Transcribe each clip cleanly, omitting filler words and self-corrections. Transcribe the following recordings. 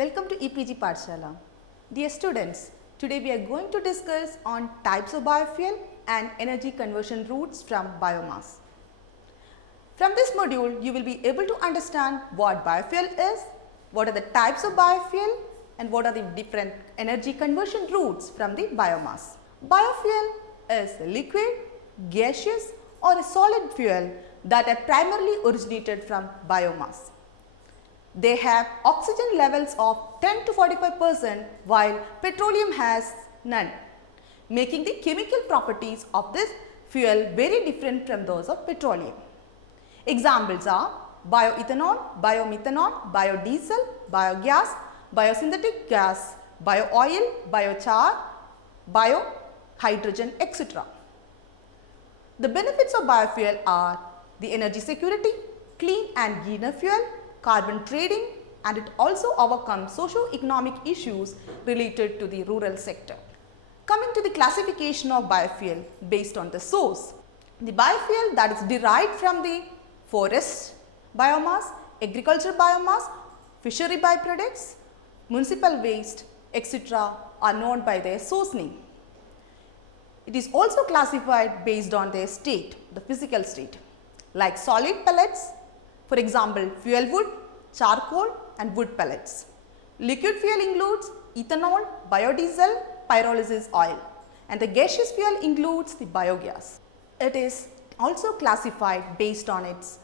Welcome to EPG Pathshala. Dear students, today we are going to discuss on types of biofuel and energy conversion routes from biomass. From this module, you will be able to understand what biofuel is, what are the types of biofuel and what are the different energy conversion routes from the biomass. Biofuel is a liquid, gaseous or a solid fuel that are primarily originated from biomass. They have oxygen levels of 10 to 45% while petroleum has none, making the chemical properties of this fuel very different from those of petroleum. Examples are bioethanol, biomethanol, biodiesel, biogas, biosynthetic gas, biooil, biochar, biohydrogen, etc. The benefits of biofuel are the energy security, clean and greener fuel, carbon trading, and it also overcomes socio-economic issues related to the rural sector. Coming to the classification of biofuel based on the source. The biofuel that is derived from the forest biomass, agriculture biomass, fishery byproducts, municipal waste, etc. are known by their source name. It is also classified based on their state, the physical state, like solid pellets, for example, fuel wood, charcoal and wood pellets. Liquid fuel includes ethanol, biodiesel, pyrolysis oil, and the gaseous fuel includes the biogas. It is also classified based on its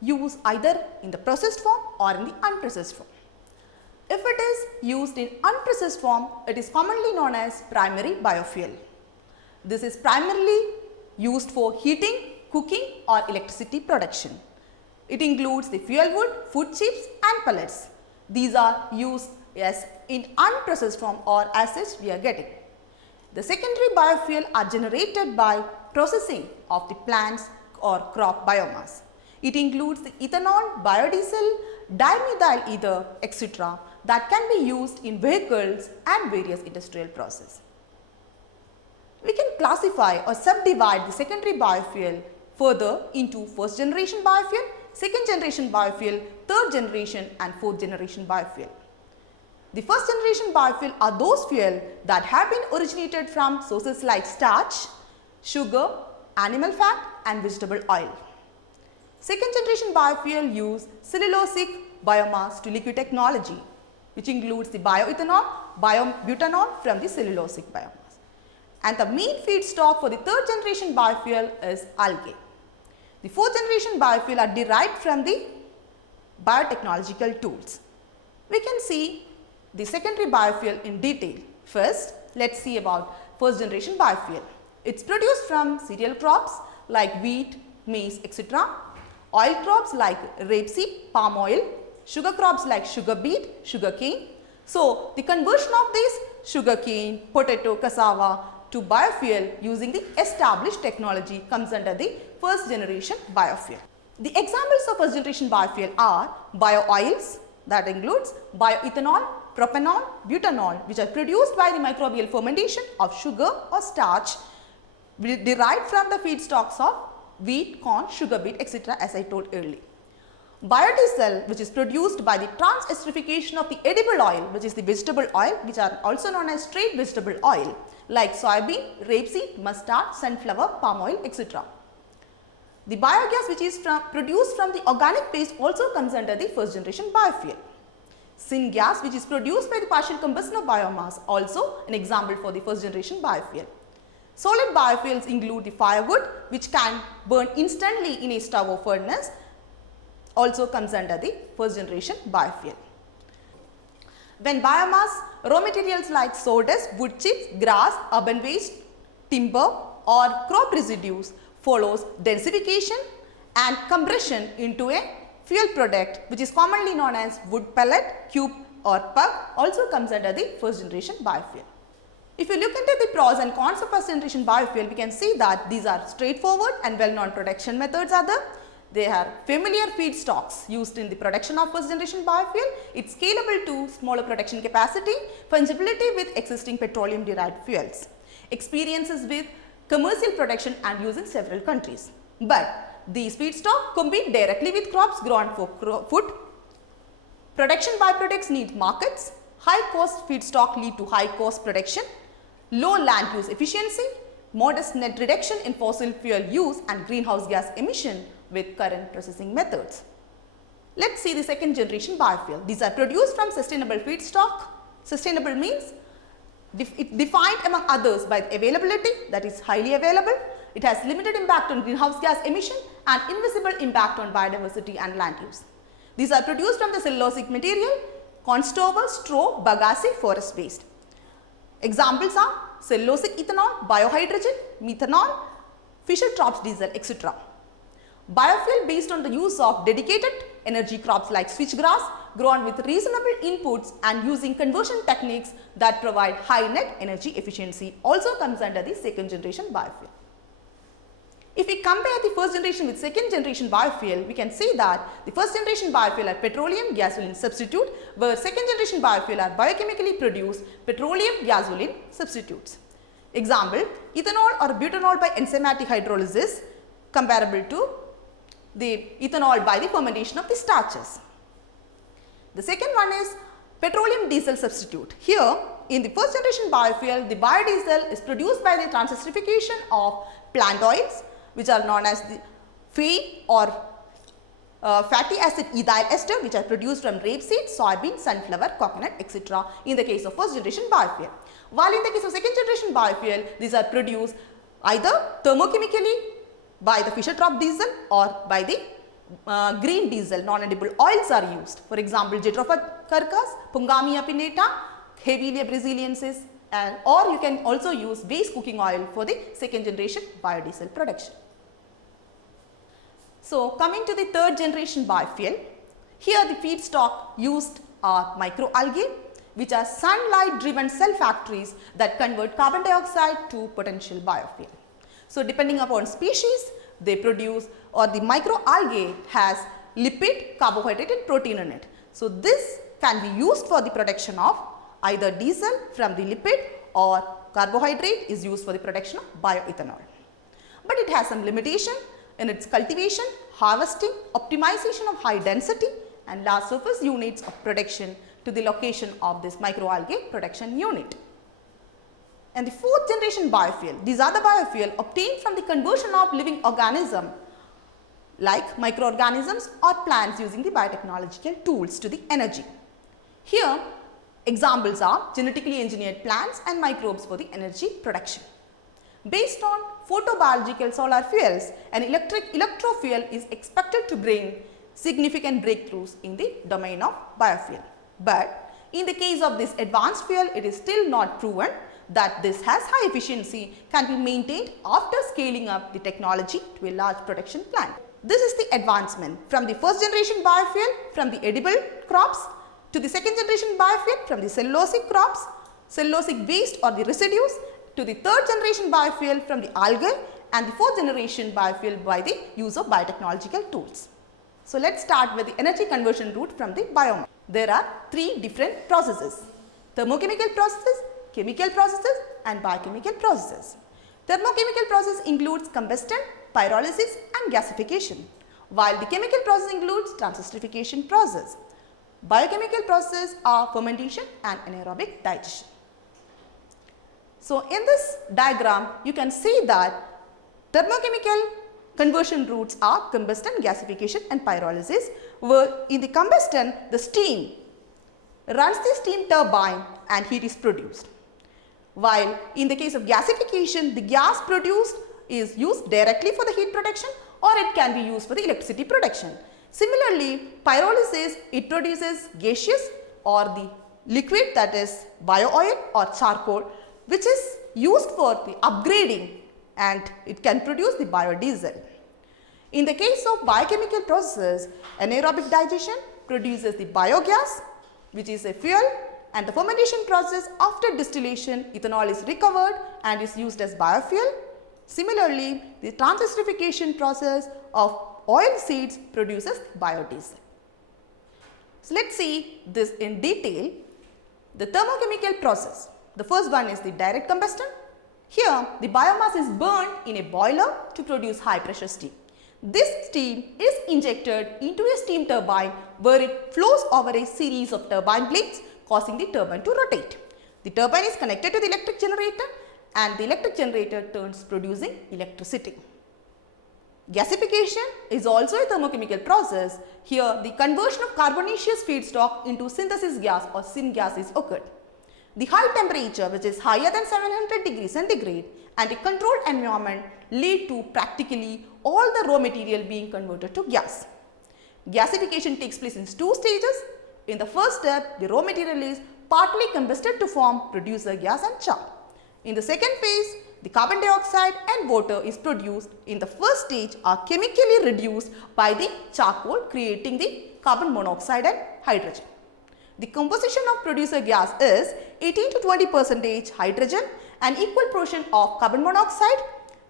use either in the processed form or in the unprocessed form. If it is used in unprocessed form, it is commonly known as primary biofuel. This is primarily used for heating, cooking or electricity production. It includes the fuel wood, food chips and pellets. These are used as in unprocessed form or as such we are getting. The secondary biofuel are generated by processing of the plants or crop biomass. It includes the ethanol, biodiesel, dimethyl ether, etc. that can be used in vehicles and various industrial processes. We can classify or subdivide the secondary biofuel further into first generation biofuel, second generation biofuel, third generation and fourth generation biofuel. The first generation biofuel are those fuel that have been originated from sources like starch, sugar, animal fat and vegetable oil. Second generation biofuel use cellulosic biomass to liquid technology, which includes the bioethanol, biobutanol from the cellulosic biomass. And the main feedstock for the third generation biofuel is algae. The fourth generation biofuel are derived from the biotechnological tools. We can see the secondary biofuel in detail. First, let's see about first generation biofuel. It's produced from cereal crops like wheat, maize, etc. Oil crops like rapeseed, palm oil, sugar crops like sugar beet, sugar cane. So, the conversion of this sugar cane, potato, cassava to biofuel using the established technology comes under the first generation biofuel. The examples of first generation biofuel are biooils, that includes bioethanol, propanol, butanol, which are produced by the microbial fermentation of sugar or starch derived from the feedstocks of wheat, corn, sugar beet, etc. as I told earlier. Biodiesel, which is produced by the trans-esterification of the edible oil, which is the vegetable oil, which are also known as straight vegetable oil like soybean, rapeseed, mustard, sunflower, palm oil, etc. The biogas which is produced from the organic waste also comes under the first generation biofuel. Syngas, which is produced by the partial combustion of biomass, also an example for the first generation biofuel. Solid biofuels include the firewood, which can burn instantly in a stove or furnace, also comes under the first generation biofuel. When biomass, raw materials like sawdust, wood chips, grass, urban waste, timber or crop residues follows densification and compression into a fuel product which is commonly known as wood pellet, cube or pug, also comes under the first generation biofuel. If you look into the pros and cons of first generation biofuel, we can see that these are straightforward and well-known production methods are there. They are familiar feedstocks used in the production of first generation biofuel. It's scalable to smaller production capacity, fungibility with existing petroleum derived fuels, experiences with commercial production and use in several countries. But these feedstock compete directly with crops grown for food. Production byproducts need markets High cost feedstock lead to high cost production, low land use efficiency, modest net reduction in fossil fuel use and greenhouse gas emission with current processing methods. Let's see the second generation biofuel. These are produced from sustainable feedstock. Sustainable means it defined among others by the availability, that is highly available. It has limited impact on greenhouse gas emission and invisible impact on biodiversity and land use. These are produced from the cellulosic material, corn stover, straw, bagasse, forest waste. Examples are cellulosic ethanol, biohydrogen, methanol, Fischer-Tropsch diesel, etc. Biofuel based on the use of dedicated energy crops like switchgrass grown with reasonable inputs and using conversion techniques that provide high net energy efficiency also comes under the second generation biofuel. If we compare the first generation with second generation biofuel, we can say that the first generation biofuel are petroleum gasoline substitute, where second generation biofuel are biochemically produced petroleum gasoline substitutes. Example, ethanol or butanol by enzymatic hydrolysis comparable to the ethanol by the fermentation of the starches. The second one is petroleum diesel substitute. Here in the first generation biofuel, the biodiesel is produced by the transesterification of plant oils which are known as the feed or fatty acid ethyl ester, which are produced from rapeseed, soybean, sunflower, coconut, etc. in the case of first generation biofuel. While in the case of second generation biofuel, these are produced either thermochemically by the Fischer-Tropsch diesel or by the green diesel. Non-edible oils are used. For example, Jatropha curcas, Pungamia pinnata, Hevelia brasiliensis, or you can also use waste cooking oil for the second generation biodiesel production. So, coming to the third generation biofuel, here the feedstock used are microalgae, which are sunlight driven cell factories that convert carbon dioxide to potential biofuel. So, depending upon species, they produce, or the microalgae has lipid, carbohydrate and protein in it. So, this can be used for the production of either diesel from the lipid or carbohydrate is used for the production of bioethanol. But it has some limitation in its cultivation, harvesting, optimization of high density and large surface units of production to the location of this microalgae production unit. And the fourth generation biofuel, these are the biofuel obtained from the conversion of living organism like microorganisms or plants using the biotechnological tools to the energy. Here examples are genetically engineered plants and microbes for the energy production. Based on photobiological solar fuels, an electrofuel is expected to bring significant breakthroughs in the domain of biofuel. But in the case of this advanced fuel, it is still not proven that this has high efficiency can be maintained after scaling up the technology to a large production plant. This is the advancement from the first generation biofuel from the edible crops to the second generation biofuel from the cellulosic crops, cellulosic waste or the residues, to the third generation biofuel from the algae, and the fourth generation biofuel by the use of biotechnological tools. So, let us start with the energy conversion route from the biomass. There are three different processes: thermochemical processes, chemical processes and biochemical processes. Thermochemical process includes combustion, pyrolysis and gasification, while the chemical process includes transesterification process. Biochemical processes are fermentation and anaerobic digestion. So, in this diagram, you can see that thermochemical conversion routes are combustion, gasification and pyrolysis, where in the combustion, the steam runs the steam turbine and heat is produced. While in the case of gasification, the gas produced is used directly for the heat production or it can be used for the electricity production. Similarly, pyrolysis, it produces gaseous or the liquid, that is bio oil or charcoal, which is used for the upgrading and it can produce the biodiesel. In the case of biochemical processes, anaerobic digestion produces the biogas, which is a fuel, and the fermentation process after distillation, ethanol is recovered and is used as biofuel. Similarly, the transesterification process of oil seeds produces biodiesel. So, let us see this in detail. The thermochemical process. The first one is the direct combustion. Here, the biomass is burned in a boiler to produce high pressure steam. This steam is injected into a steam turbine where it flows over a series of turbine blades causing the turbine to rotate. The turbine is connected to the electric generator and the electric generator turns producing electricity. Gasification is also a thermochemical process. Here, the conversion of carbonaceous feedstock into synthesis gas or syngas is occurred. The high temperature, which is higher than 700 degrees centigrade, and a controlled environment lead to practically all the raw material being converted to gas. Gasification takes place in two stages. In the first step, the raw material is partly combusted to form producer gas and char. In the second phase, the carbon dioxide and water is produced in the first stage are chemically reduced by the charcoal, creating the carbon monoxide and hydrogen. The composition of producer gas is 18 to 20% hydrogen, an equal portion of carbon monoxide,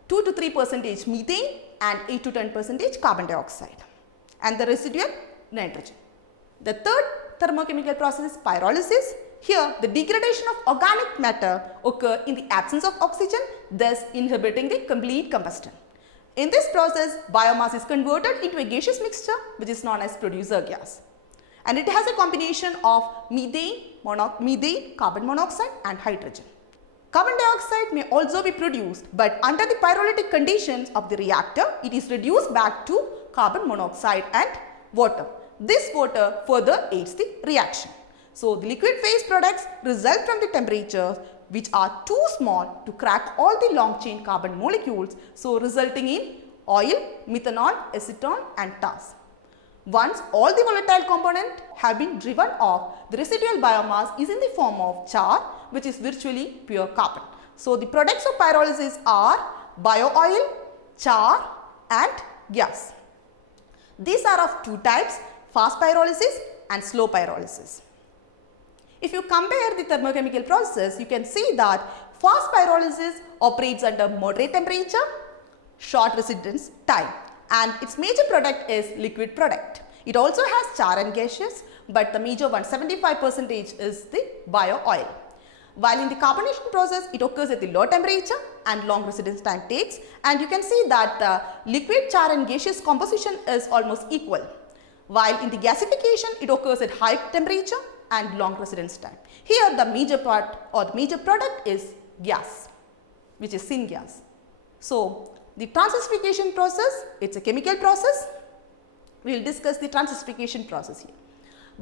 2 to 3% methane and 8 to 10% carbon dioxide, and the residual nitrogen. The third thermochemical process is pyrolysis. Here, the degradation of organic matter occurs in the absence of oxygen, thus inhibiting the complete combustion. In this process, biomass is converted into a gaseous mixture which is known as producer gas. And it has a combination of methane, carbon monoxide and hydrogen. Carbon dioxide may also be produced, but under the pyrolytic conditions of the reactor, it is reduced back to carbon monoxide and water. This water further aids the reaction. So, the liquid phase products result from the temperatures which are too small to crack all the long chain carbon molecules, so resulting in oil, methanol, acetone and tars. Once all the volatile components have been driven off, the residual biomass is in the form of char, which is virtually pure carbon. So, the products of pyrolysis are bio oil, char and gas. These are of two types, fast pyrolysis and slow pyrolysis. If you compare the thermochemical process, you can see that fast pyrolysis operates under moderate temperature, short residence time, and its major product is liquid product. It also has char and gaseous, but the major one, 75%, is the bio oil. While in the carbonation process, it occurs at the low temperature and long residence time takes, and you can see that the liquid, char and gaseous composition is almost equal. While in the gasification, it occurs at high temperature and long residence time. Here the major part or the major product is gas, which is syngas. So, the transesterification process, it is a chemical process. We will discuss the transesterification process here.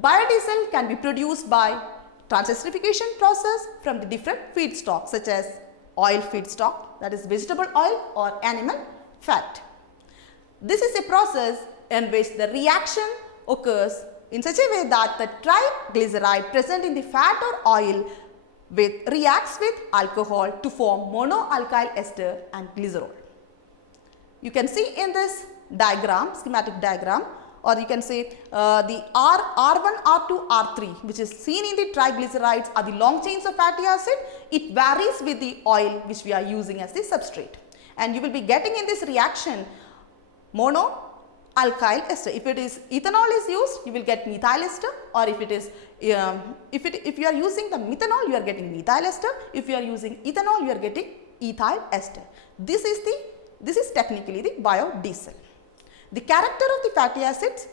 Biodiesel can be produced by transesterification process from the different feedstocks such as oil feedstock, that is vegetable oil or animal fat. This is a process in which the reaction occurs in such a way that the triglyceride present in the fat or oil reacts with alcohol to form monoalkyl ester and glycerol. You can see in this diagram, schematic diagram, or you can say the R1, R2, R3, which is seen in the triglycerides are the long chains of fatty acid. It varies with the oil which we are using as the substrate, and you will be getting in this reaction monoalkyl ester. If it is ethanol is used, you will get methyl ester, or if it is if you are using the methanol, you are getting methyl ester. If you are using ethanol, you are getting ethyl ester. This is technically the biodiesel. The character of the fatty acids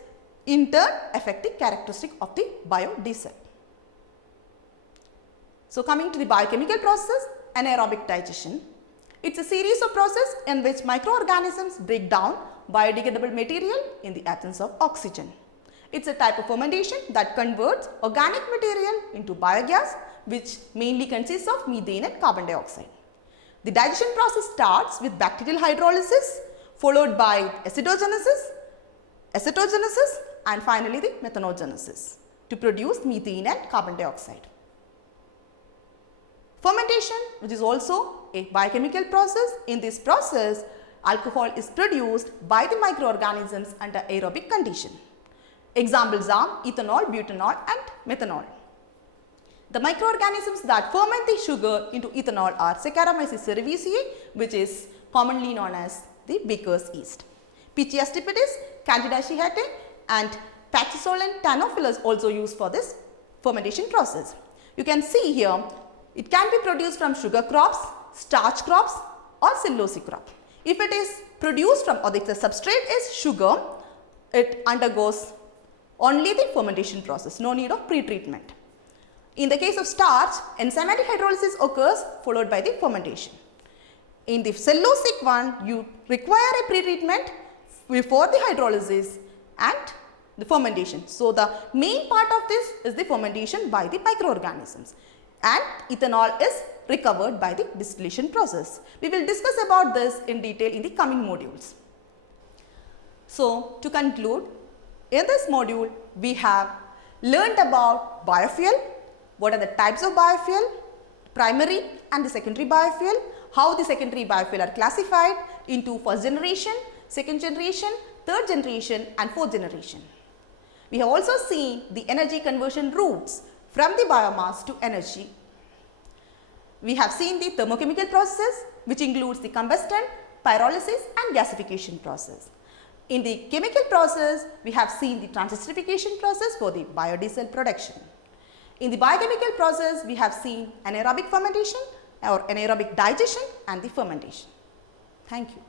in turn affect the characteristic of the biodiesel. So, coming to the biochemical process, anaerobic digestion. It is a series of processes in which microorganisms break down biodegradable material in the absence of oxygen. It is a type of fermentation that converts organic material into biogas, which mainly consists of methane and carbon dioxide. The digestion process starts with bacterial hydrolysis, followed by acidogenesis, acetogenesis and finally the methanogenesis to produce methane and carbon dioxide. Fermentation, which is also a biochemical process. In this process, alcohol is produced by the microorganisms under aerobic condition. Examples are ethanol, butanol and methanol. The microorganisms that ferment the sugar into ethanol are Saccharomyces cerevisiae, which is commonly known as the baker's yeast. Pichia stipendis, Candida shiitake and Pachysol and Tanophilus also used for this fermentation process. You can see here, it can be produced from sugar crops, starch crops or cellulose crop. If it is produced from, or if the substrate is sugar, it undergoes only the fermentation process, no need of pre-treatment. In the case of starch, enzymatic hydrolysis occurs followed by the fermentation. In the cellulosic one, you require a pre-treatment before the hydrolysis and the fermentation. So, the main part of this is the fermentation by the microorganisms, and ethanol is recovered by the distillation process. We will discuss about this in detail in the coming modules. So, to conclude, in this module, we have learnt about biofuel, what are the types of biofuel, primary and the secondary biofuel, how the secondary biofuel are classified into first generation, second generation, third generation and fourth generation. We have also seen the energy conversion routes from the biomass to energy. We have seen the thermochemical process, which includes the combustion, pyrolysis and gasification process. In the chemical process, we have seen the transesterification process for the biodiesel production. In the biochemical process, we have seen anaerobic fermentation or anaerobic digestion and the fermentation. Thank you.